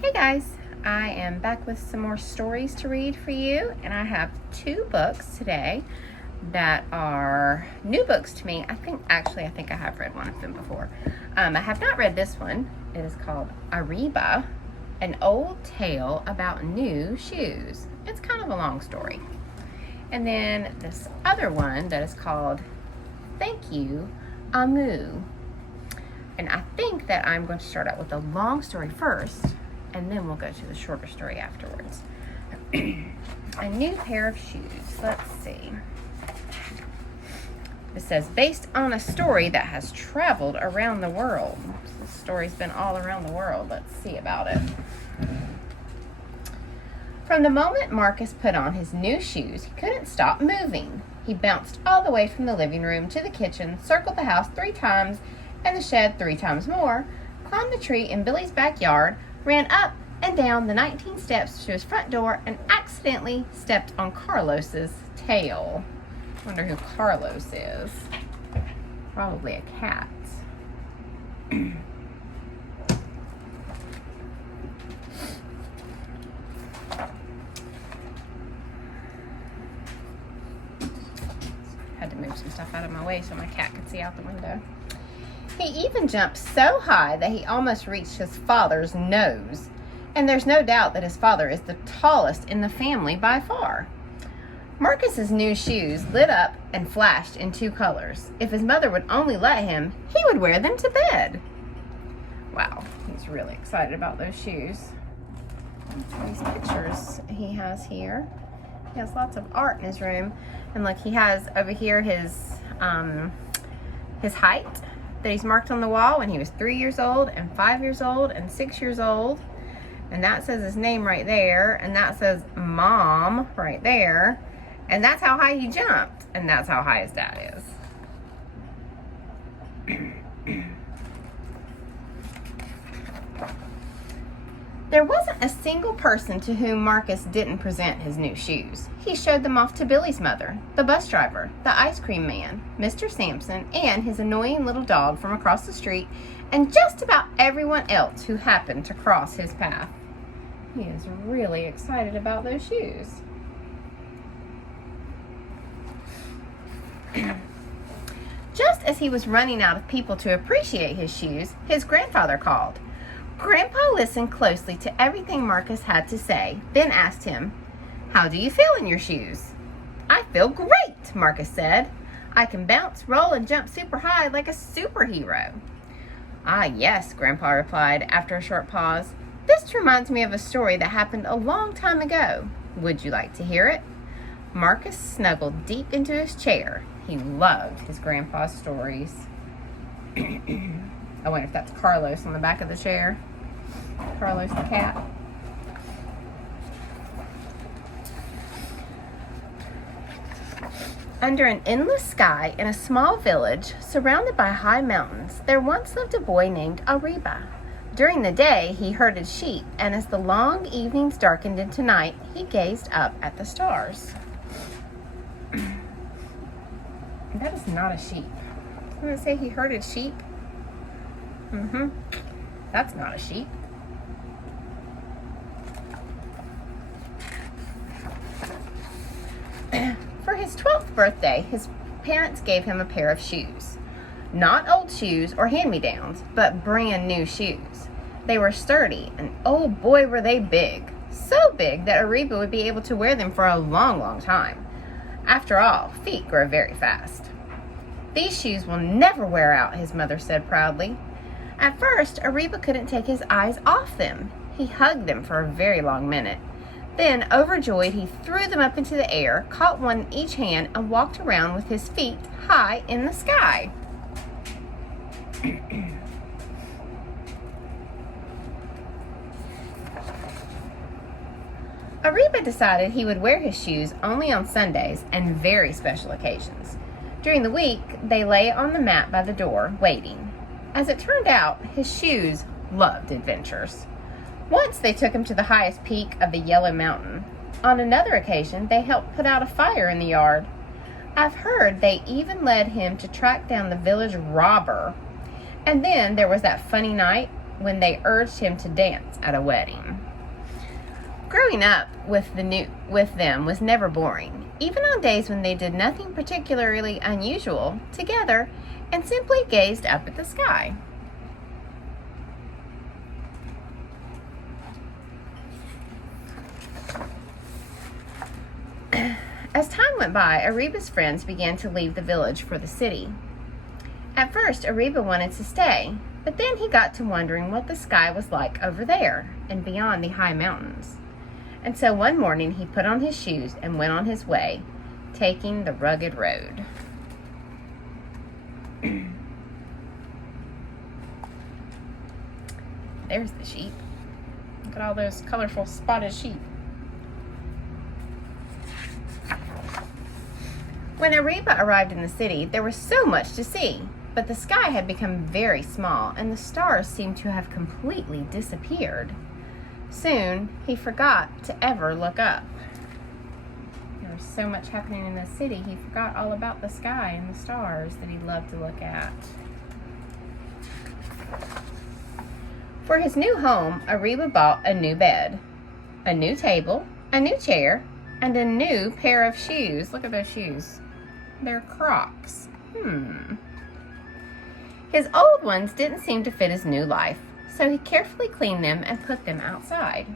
Hey guys, I am back with some more stories to read for you, and I have two books today that are new books to me. I think I have read one of them before. I have not read this one. It is called Ariba, an old tale about new shoes. It's kind of a long story. And then this other one that is called You Omu. And I think that I'm going to start out with the long story first, and then we'll go to the shorter story afterwards. A new pair of shoes. Let's see. It says, based on a story that has traveled around the world. So this story's been all around the world. Let's see about it. From the moment Marcus put on his new shoes, he couldn't stop moving. He bounced all the way from the living room to the kitchen, circled the house 3 times, and the shed 3 times more, climbed the tree in Billy's backyard, ran up and down the 19 steps to his front door, and accidentally stepped on Carlos's tail. I wonder who Carlos is. Probably a cat. Had to move some stuff out of my way so my cat could see out the window. He even jumped so high that he almost reached his father's nose. And there's no doubt that his father is the tallest in the family by far. Marcus's new shoes lit up and flashed in 2 colors. If his mother would only let him, he would wear them to bed. Wow, he's really excited about those shoes. These pictures he has here. He has lots of art in his room. And look, he has over here his height that he's marked on the wall when he was 3 years old and 5 years old and 6 years old. And that says his name right there. And that says Mom right there. And that's how high he jumped. And that's how high his dad is. There wasn't a single person to whom Marcus didn't present his new shoes. He showed them off to Billy's mother, the bus driver, the ice cream man, Mr. Sampson, and his annoying little dog from across the street, and just about everyone else who happened to cross his path. He is really excited about those shoes. Just as he was running out of people to appreciate his shoes, his grandfather called. Grandpa listened closely to everything Marcus had to say, then asked him, "How do you feel in your shoes?" "I feel great," Marcus said. "I can bounce, roll, and jump super high like a superhero." "Ah, yes," Grandpa replied after a short pause. "This reminds me of a story that happened a long time ago. Would you like to hear it?" Marcus snuggled deep into his chair. He loved his grandpa's stories. I wonder if that's Carlos on the back of the chair. Carlos the cat. Under an endless sky in a small village surrounded by high mountains, there once lived a boy named Ariba. During the day, he herded sheep, and as the long evenings darkened into night, he gazed up at the stars. That is not a sheep. Doesn't it say he herded sheep? That's not a sheep. For his 12th birthday, his parents gave him a pair of shoes. Not old shoes or hand-me-downs, but brand new shoes. They were sturdy, and oh boy were they big. So big that Ariba would be able to wear them for a long, long time. After all, feet grow very fast. "These shoes will never wear out," his mother said proudly. At first, Ariba couldn't take his eyes off them. He hugged them for a very long minute. Then, overjoyed, he threw them up into the air, caught one in each hand, and walked around with his feet high in the sky. Ariba decided he would wear his shoes only on Sundays and very special occasions. During the week, they lay on the mat by the door, waiting. As it turned out, his shoes loved adventures. Once they took him to the highest peak of the Yellow Mountain. On another occasion, they helped put out a fire in the yard. I've heard they even led him to track down the village robber. And then there was that funny night when they urged him to dance at a wedding. Growing up with them was never boring, even on days when they did nothing particularly unusual together and simply gazed up at the sky. As time went by, Ariba's friends began to leave the village for the city. At first, Ariba wanted to stay, but then he got to wondering what the sky was like over there and beyond the high mountains. And so one morning he put on his shoes and went on his way, taking the rugged road. There's the sheep. Look at all those colorful spotted sheep. When Ariba arrived in the city, there was so much to see, but the sky had become very small and the stars seemed to have completely disappeared. Soon, he forgot to ever look up. There was so much happening in the city, he forgot all about the sky and the stars that he loved to look at. For his new home, Ariba bought a new bed, a new table, a new chair, and a new pair of shoes. Look at those shoes. They're Crocs. His old ones didn't seem to fit his new life, so he carefully cleaned them and put them outside.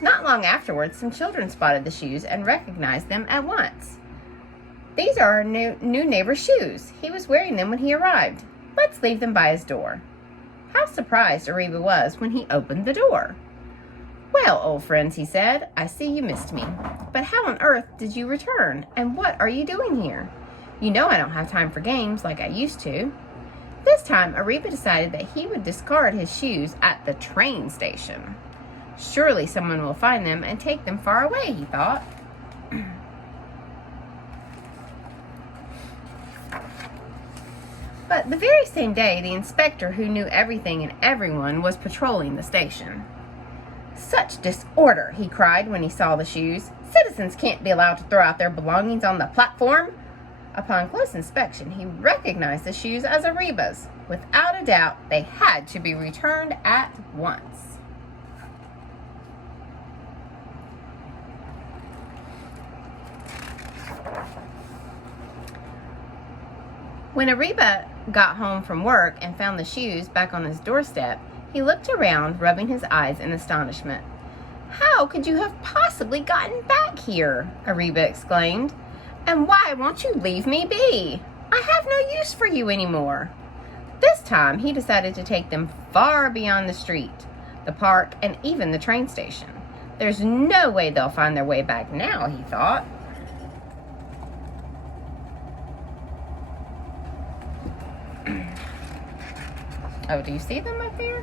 Not long afterwards, some children spotted the shoes and recognized them at once. These are our new neighbor's shoes. He was wearing them when he arrived. Let's leave them by his door. How surprised Ariba was when he opened the door. Well, old friends, he said, I see you missed me. But how on earth did you return? And what are you doing here? You know I don't have time for games like I used to. This time, Ariba decided that he would discard his shoes at the train station. Surely someone will find them and take them far away, he thought. But the very same day, the inspector who knew everything and everyone was patrolling the station. Such disorder, he cried when he saw the shoes. Citizens can't be allowed to throw out their belongings on the platform. Upon close inspection, he recognized the shoes as Ariba's. Without a doubt, they had to be returned at once. When Ariba got home from work and found the shoes back on his doorstep, he looked around, rubbing his eyes in astonishment. How could you have possibly gotten back here? Ariba exclaimed. And why won't you leave me be? I have no use for you anymore. This time, he decided to take them far beyond the street, the park, and even the train station. There's no way they'll find their way back now, he thought. Oh, do you see them up there?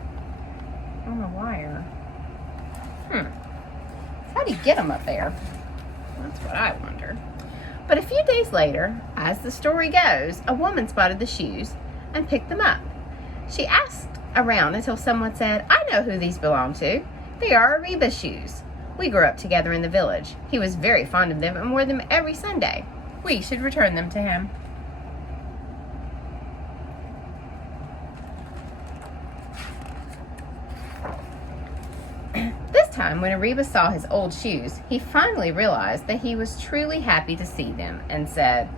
On the wire. How do you get them up there? That's what I wonder. But a few days later, as the story goes, a woman spotted the shoes and picked them up. She asked around until someone said, I know who these belong to. They are Ariba's shoes. We grew up together in the village. He was very fond of them and wore them every Sunday. We should return them to him. Time when Ariba saw his old shoes, he finally realized that he was truly happy to see them and said,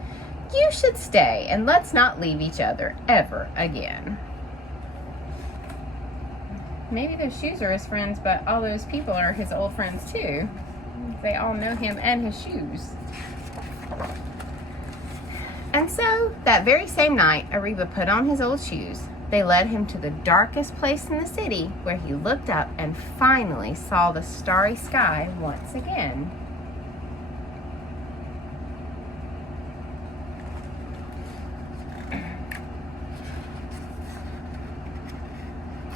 You should stay and let's not leave each other ever again. Maybe those shoes are his friends, but all those people are his old friends too. They all know him and his shoes. And so, that very same night, Ariba put on his old shoes. They led him to the darkest place in the city, where he looked up and finally saw the starry sky once again.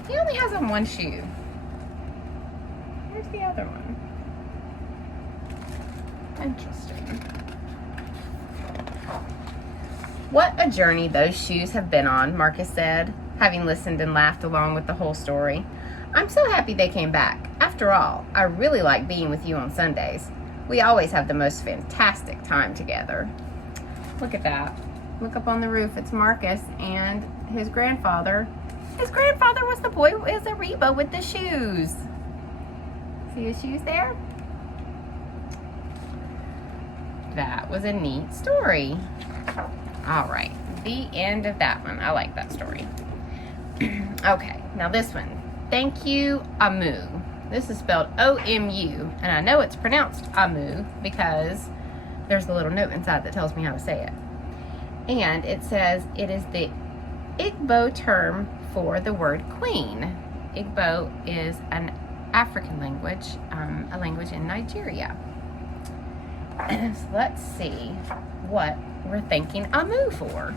He only has on one shoe. Where's the other one? Interesting. What a journey those shoes have been on, Marcus said, having listened and laughed along with the whole story. I'm so happy they came back. After all, I really like being with you on Sundays. We always have the most fantastic time together. Look at that. Look up on the roof. It's Marcus and his grandfather. His grandfather was the boy with Ariba with the shoes. See his shoes there? That was a neat story. All right, the end of that one. I like that story. Okay, now this one. Thank you, Omu. This is spelled O-M-U, and I know it's pronounced Omu because there's a little note inside that tells me how to say it. And it says it is the Igbo term for the word queen. Igbo is an African language, a language in Nigeria. So let's see what we're thanking Omu for.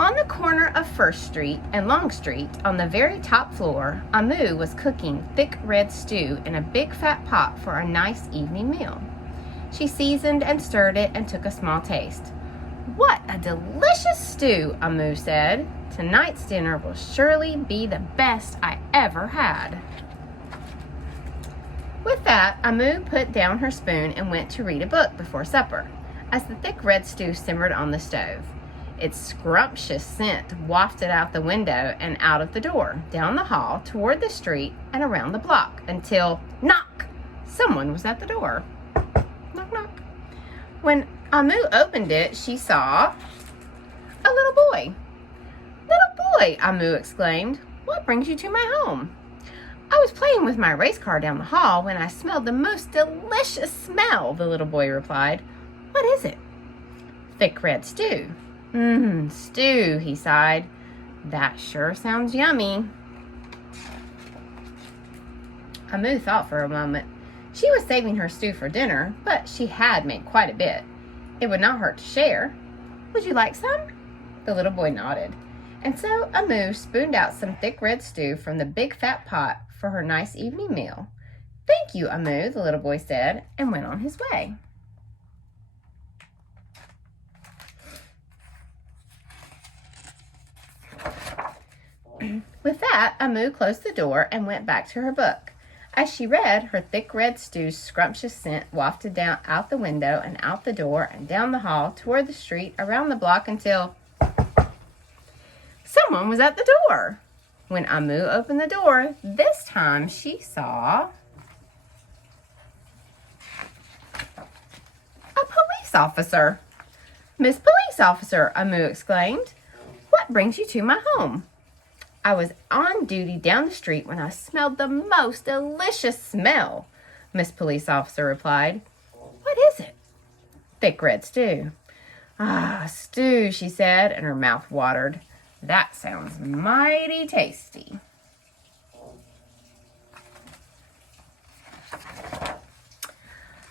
On the corner of First Street and Long Street, on the very top floor, Omu was cooking thick red stew in a big fat pot for a nice evening meal. She seasoned and stirred it and took a small taste. "What a delicious stew," Omu said. "Tonight's dinner will surely be the best I ever had." With that, Omu put down her spoon and went to read a book before supper, as the thick red stew simmered on the stove. Its scrumptious scent wafted out the window and out of the door, down the hall, toward the street, and around the block, until, knock! Someone was at the door. Knock, knock. When Omu opened it, she saw a little boy. "Little boy," Omu exclaimed, "what brings you to my home?" "I was playing with my race car down the hall when I smelled the most delicious smell," the little boy replied. "What is it?" "Thick red stew." Stew," he sighed. "That sure sounds yummy." Omu thought for a moment. She was saving her stew for dinner, but she had made quite a bit. It would not hurt to share. "Would you like some?" The little boy nodded. And so Omu spooned out some thick red stew from the big fat pot for her nice evening meal. "Thank you, Omu," the little boy said, and went on his way. With that, Omu closed the door and went back to her book. As she read, her thick red stew's scrumptious scent wafted down out the window and out the door and down the hall, toward the street, around the block, until someone was at the door. When Omu opened the door, this time she saw a police officer. "Miss Police Officer," Omu exclaimed, "what brings you to my home?" "I was on duty down the street when I smelled the most delicious smell," Miss Police Officer replied. "What is it?" "Thick red stew." "Ah, stew," she said, and her mouth watered. "That sounds mighty tasty."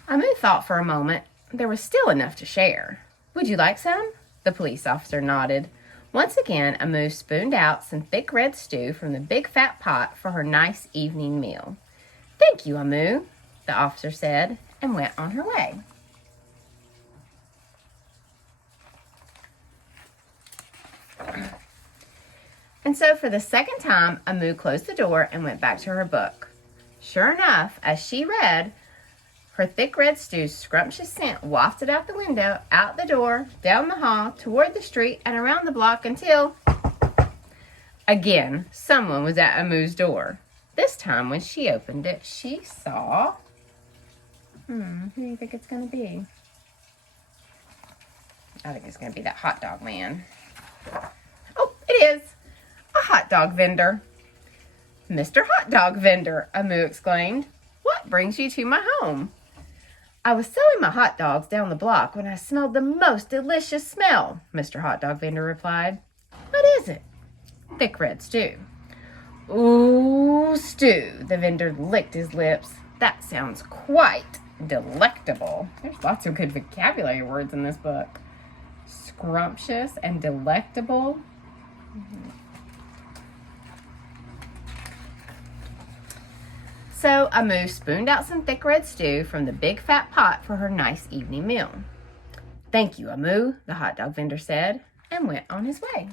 Omu thought for a moment. There was still enough to share. "Would you like some?" The police officer nodded. Once again, Omu spooned out some thick red stew from the big fat pot for her nice evening meal. "Thank you, Omu," the officer said, and went on her way. And so for the second time, Omu closed the door and went back to her book. Sure enough, as she read, her thick red stew's scrumptious scent wafted out the window, out the door, down the hall, toward the street, and around the block until, again, someone was at Omu's door. This time, when she opened it, she saw, who do you think it's going to be? I think it's going to be that hot dog man. Oh, it is! A hot dog vendor. "Mr. Hot Dog Vendor," Omu exclaimed, "what brings you to my home?" "I was selling my hot dogs down the block when I smelled the most delicious smell," Mr. Hot Dog Vendor replied. "What is it?" "Thick red stew." "Ooh, stew," the vendor licked his lips. "That sounds quite delectable." There's lots of good vocabulary words in this book. Scrumptious and delectable. So Omu spooned out some thick red stew from the big fat pot for her nice evening meal. "Thank you, Omu," the hot dog vendor said, and went on his way.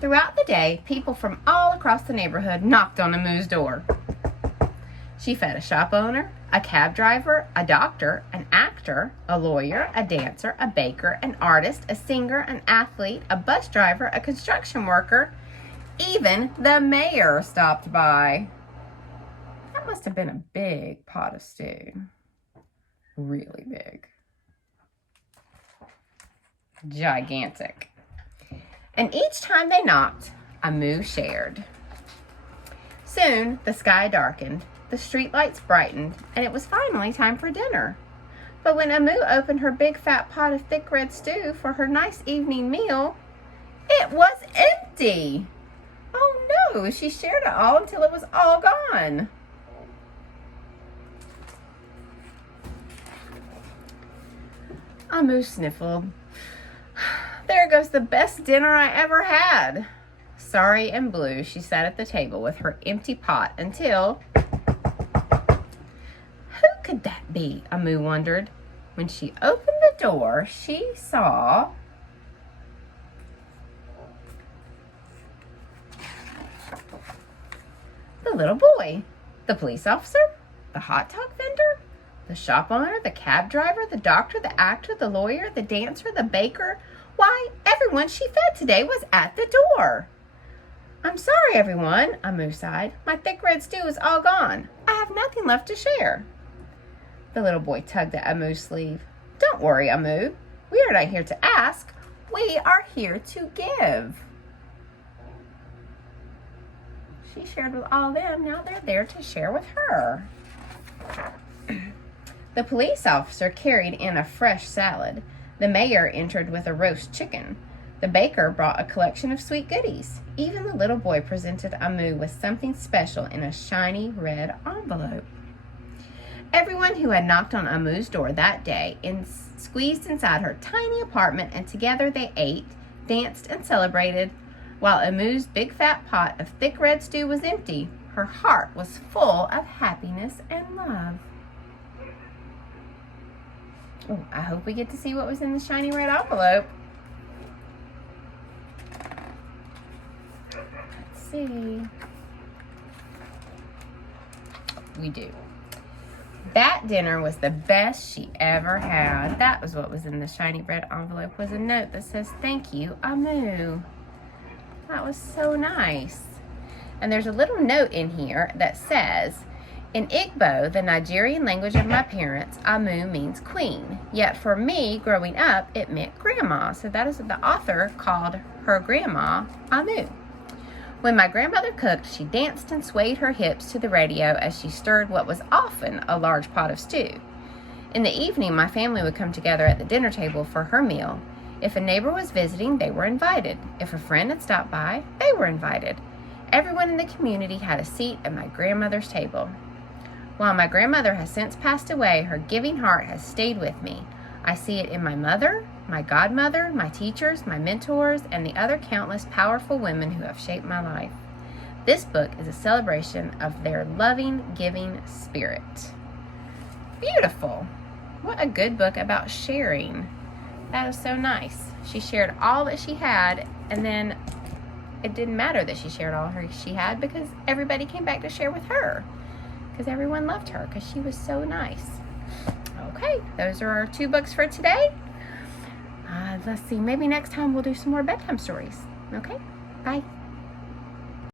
Throughout the day, people from all across the neighborhood knocked on Omu's door. She fed a shop owner, a cab driver, a doctor, an actor, a lawyer, a dancer, a baker, an artist, a singer, an athlete, a bus driver, a construction worker. Even the mayor stopped by. That must have been a big pot of stew. Really big. Gigantic. And each time they knocked, Omu shared. Soon, the sky darkened, the streetlights brightened, and it was finally time for dinner. But when Omu opened her big fat pot of thick red stew for her nice evening meal, it was empty. Oh no, she shared it all until it was all gone. Omu sniffled. There goes the best dinner I ever had. Sorry and blue, she sat at the table with her empty pot until... Who could that be? Omu wondered. When she opened the door, she saw... the little boy, the police officer, the hot dog vendor, the shop owner, the cab driver, the doctor, the actor, the lawyer, the dancer, the baker. Why, everyone she fed today was at the door. I'm sorry, everyone, Omu sighed. My thick red stew is all gone. I have nothing left to share. The little boy tugged at Omu's sleeve. Don't worry, Omu. We are not here to ask. We are here to give. She shared with all of them. Now they're there to share with her. The police officer carried in a fresh salad. The mayor entered with a roast chicken. The baker brought a collection of sweet goodies. Even the little boy presented Omu with something special in a shiny red envelope. Everyone who had knocked on Omu's door that day squeezed inside her tiny apartment, and together they ate, danced, and celebrated. While Omu's big fat pot of thick red stew was empty, her heart was full of happiness and love. Oh, I hope we get to see what was in the shiny red envelope. Let's see. We do. That dinner was the best she ever had. That was what was in the shiny red envelope, was a note that says, "Thank you, Omu." That was so nice. And there's a little note in here that says, in Igbo, the Nigerian language of my parents, Omu means queen. Yet for me, growing up, it meant grandma. So that is what the author called her grandma, Omu. When my grandmother cooked, she danced and swayed her hips to the radio as she stirred what was often a large pot of stew. In the evening, my family would come together at the dinner table for her meal. If a neighbor was visiting, they were invited. If a friend had stopped by, they were invited. Everyone in the community had a seat at my grandmother's table. While my grandmother has since passed away, her giving heart has stayed with me. I see it in my mother, my godmother, my teachers, my mentors, and the other countless powerful women who have shaped my life. This book is a celebration of their loving, giving spirit. Beautiful. What a good book about sharing. That was so nice. She shared all that she had, and then it didn't matter that she shared all she had because everybody came back to share with her. Because everyone loved her because she was so nice. Okay, those are our 2 books for today. Let's see, maybe next time we'll do some more bedtime stories. Okay, bye.